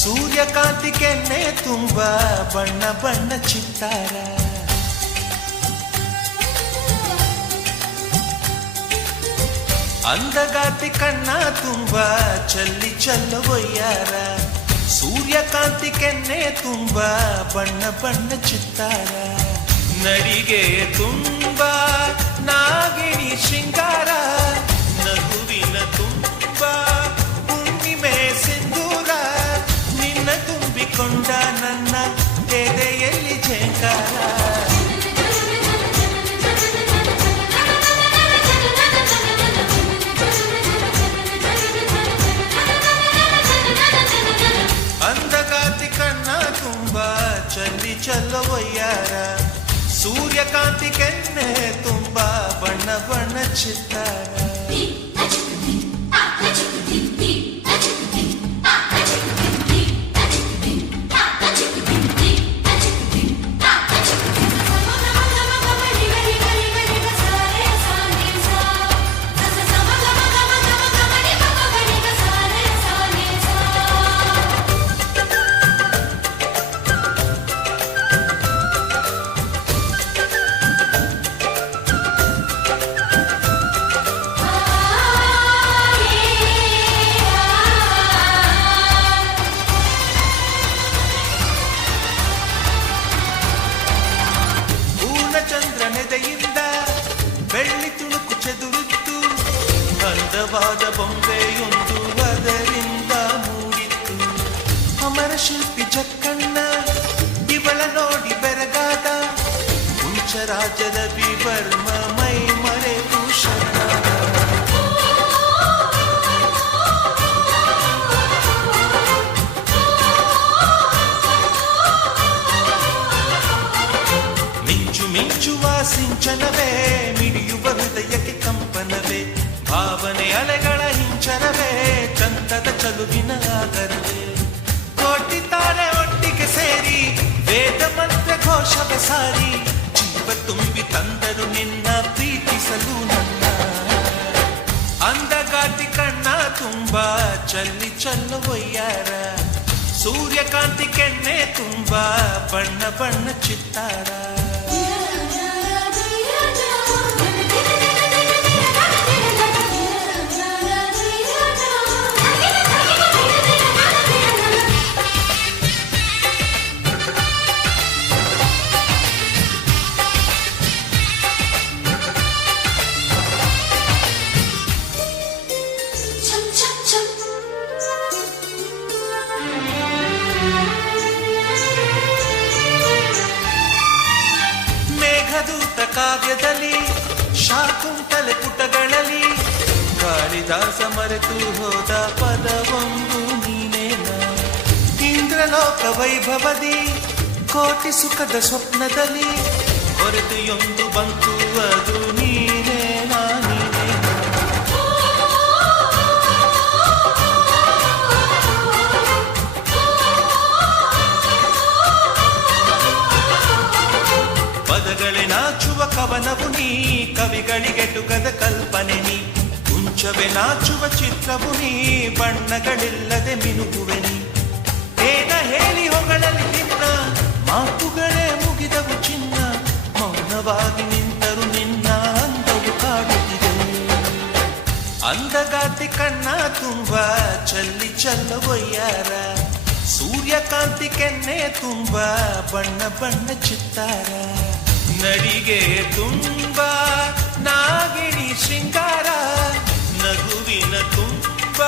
ಸೂರ್ಯಕಾಂತಿ ಕೆನ್ನೆ ತುಂಬ ಬಣ್ಣ ಬಣ್ಣ ಚಿತ್ತಾರ, ಅಂದಗಾತಿ ಕಣ್ಣ ತುಂಬ ಚಲ್ಲಿ ಚಲ್ಲವೊಯ್ಯಾರ. ಸೂರ್ಯಕಾಂತಿ ಕೆನ್ನೆ ತುಂಬ ಬಣ್ಣ ಬಣ್ಣ ಚಿತ್ತಾರ, ನಡಿಗೆ ತುಂಬ ನಾಗಿಣಿ ಶೃಂಗಾರ, ನಗುವಿನ ತುಂಬ ಹುಣ್ಣಿಮೆ ಸಿಂಧೂರ, ನಿನ್ನ ತುಂಬಿಕೊಂಡ ನನ್ನ ಎದೆಯಲ್ಲಿ ಝೇಂಕಾರ. ಅಂದಗಾತಿ ಕಣ್ಣ ತುಂಬ ಚಲ್ಲಿ ಚಲ್ಲವೊಯ್ಯಾರ, ಸೂರ್ಯಕಾಂತಿ ಕೆನ್ನೆ ತುಂಬ ಬಣ್ಣ ಬಣ್ಣ ಚಿತ್ತಾರ. ಚಂದ್ರನೆದೆಯಿಂದ ಬೆಳ್ಳಿ ತುಣುಕು ಚೆದುರಿತ್ತು, ಅಂದವಾದ ಬೊಂಬೆಯೊಂದು ಅದರಿಂದ ಮೂಡಿತ್ತು. ಅಮರ ಶಿಲ್ಪಿ ಜಕ್ಕಣ್ಣ ಇವಳ ನೋಡಿ ಬೆರಗಾದ, ಹುಂಚರಾಜದ ವಿವರ್ಮ ಮೈ ಮರೆತು ಶರಣಾದ. ಮಿಂಚುವ ಸಿಂಚನವೇ, ಮಿಡಿಯುವ ಹೃದಯಕ್ಕೆ ಕಂಪನವೇ, ಭಾವನೆ ಅಲೆಗಳ ಹಿಂಚನವೇ, ಚಂದದ ಚಲುವಿನ ಆಗರವೇ. ಕೋಟಿ ತಾರೆ ಒಟ್ಟಿಗೆ ಸೇರಿ ವೇದ ಮಂತ್ರ ಘೋಷವೇ ಸಾರಿ, ಜೀವ ತುಂಬಿ ತಂದರು ನಿನ್ನ ಪ್ರೀತಿಸಲು ನನ್ನ. ಅಂದಗಾತಿ ಕಣ್ಣ ತುಂಬ ಚಲ್ಲಿ ಚಲ್ಲವೊಯ್ಯಾರ, ಸೂರ್ಯಕಾಂತಿ ಕೆನ್ನೆ ತುಂಬ ಬಣ್ಣ ಬಣ್ಣ ಚಿತ್ತಾರ. ಮೇಘದೂತ ಕಾವ್ಯದಲ್ಲಿ ಶಾಕುಂತಲೆ ಪುಟಗಳಲ್ಲಿ, ಕಾಳಿದಾಸ ಮರೆತು ಹೋದ ಪದವೊಂದು ನೀನೇನ. ಇಂದ್ರಲೋಕ ವೈಭವದಿ ಕೋಟಿ ಸುಖದ ಸ್ವಪ್ನದಲ್ಲಿ, ಹೊರತೆಯೊಂದು ಬಂತು ಅದು ನೀನೇನ ನೀನೇನ. ಪದಗಳೇ ನಾಚುವ ಕವನವು ನೀ, ಕವಿಗಳಿಗೆಟುಕದ ಕಲ್ಪನೆ ನೀ, ಕುಂಚವೇ ನಾಚುವ ಚಿತ್ರವು ನೀ, ಬಣ್ಣಗಳಿಲ್ಲದೆ ಮಿನುಗುವೆ ನೀ. ಏನ ಹೇಳಿ ಹೊಗಳಲ್ಲಿ ನಿನ್ನ ಮಾತುಗಳೇ ಮುಗಿದವು ಚಿನ್ನ, ಮೌನವಾಗಿ ನಿಂತರು ನಿನ್ನ ಅಂದವು ಕಾಡುತ್ತಿದೆ. ಅಂದಗಾತಿ ಕಣ್ಣ ತುಂಬ ಚಲ್ಲಿ ಚಲ್ಲವೊಯ್ಯಾರ, ಸೂರ್ಯಕಾಂತಿ ಕೆನ್ನೆ ತುಂಬ ಬಣ್ಣ ಬಣ್ಣ ಚಿತ್ತಾರ, ನಡಿಗೆ ತುಂಬ ನಾಗಿಣಿ ಶೃಂಗಾರ, ನಗುವಿನ ತುಂಬ